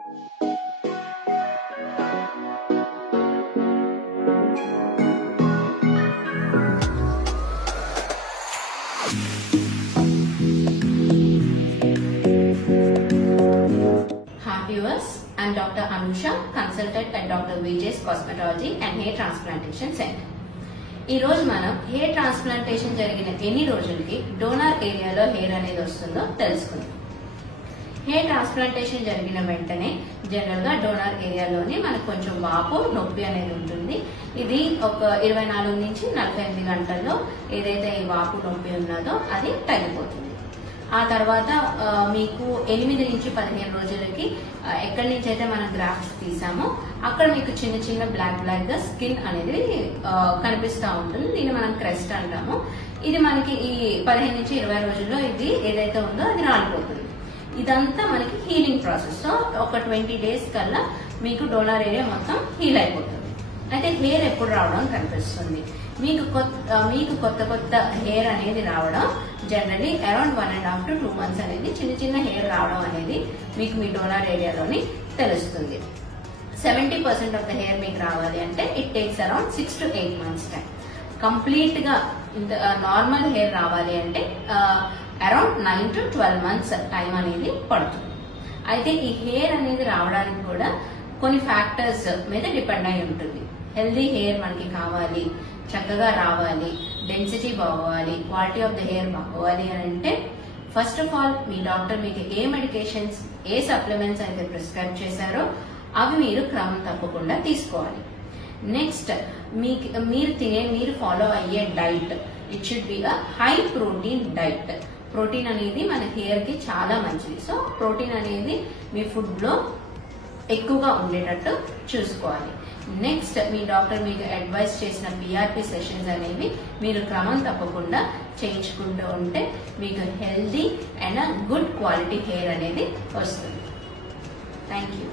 Viewers, I am Dr. Anusha, consultant at Dr. Vijay's Cosmetology and Hair Transplantation Center. ఈ రోజు మనం hair transplantation జరిగిన ఎన్ని రోజులకి డోనర్ ఏరియాలో హెయిర్ అనేది వస్తుందో తెలుసుకుందాం. హెయిర్ ట్రాన్స్ప్లాంటేషన్ జరిగిన వెంటనే జనరల్ గా డోనర్ ఏరియాలోని మనకు కొంచెం వాపు నొప్పి అనేది ఉంటుంది. ఇది ఒక 24 నుంచి 48 గంటల్లో ఏదైతే ఈ వాపు నొప్పి ఉన్నదో అది తగ్గిపోతుంది. ఆ తర్వాత మీకు 8 నుంచి 15 రోజులకి ఎక్కడి నుంచి అయితే మనం గ్రాఫ్ట్స్ తీసామో అక్కడ మీకు చిన్న చిన్న బ్లాక్ గా స్కిన్ అనేది కనిపిస్తూ ఉంటుంది. దీన్ని మనం క్రెస్ట్ అంటాము. ఇది మనకి ఈ 15 నుంచి 20 రోజుల్లో ఇది ఏదైతే ఉందో అది రాలిపోతుంది. ఇదంతా మనకి హీలింగ్ ప్రాసెస్. సో ఒక 20 డేస్ కల్లా మీకు డోనర్ ఏరియా మొత్తం హీల్ అయిపోతుంది. అయితే హెయిర్ ఎప్పుడు రావడం కనిపిస్తుంది? మీకు కొత్త హెయిర్ అనేది రావడం జనరలీ అరౌండ్ 1.5 to 2 months అనేది చిన్న చిన్న హెయిర్ రావడం అనేది మీకు మీ డోనర్ ఏరియాలోని తెలుస్తుంది. 70% ఆఫ్ ద హెయిర్ మీకు రావాలి అంటే it takes around 6 to 8 months time. Complete గా నార్మల్ హెయిర్ రావాలి అంటే అరౌండ్ 9 to 12 months టైం అనేది పడుతుంది. అయితే ఈ హెయిర్ అనేది రావడానికి కూడా కొన్ని ఫ్యాక్టర్స్ మీద డిపెండ్ అయి ఉంటుంది. హెల్దీ హెయిర్ మనకి కావాలి, చక్కగా రావాలి, డెన్సిటీ బాగోవాలి, క్వాలిటీ ఆఫ్ ద హెయిర్ బాగోవాలి అని అంటే ఫస్ట్ ఆఫ్ ఆల్ మీ డాక్టర్ మీకు ఏ మెడికేషన్స్, ఏ సప్లిమెంట్స్ అయితే ప్రిస్క్రైబ్ చేశారో అవి మీరు క్రమం తప్పకుండా తీసుకోవాలి. నెక్స్ట్ మీరు ఫాలో అయ్యే diet, it should be a high protein diet. Protein అనేది మన హెయిర్ కి చాలా మంచిది. సో ప్రోటీన్ అనేది మీ ఫుడ్ లో ఎక్కువగా ఉండేటట్టు చూసుకోవాలి. నెక్స్ట్ మీ డాక్టర్ మీకు అడ్వైస్ చేసిన PRP సెషన్స్ అనేవి మీరు క్రమం తప్పకుండా చేయించుకుంటూ ఉంటే మీకు healthy and good quality hair అనేది వస్తుంది. Thank you.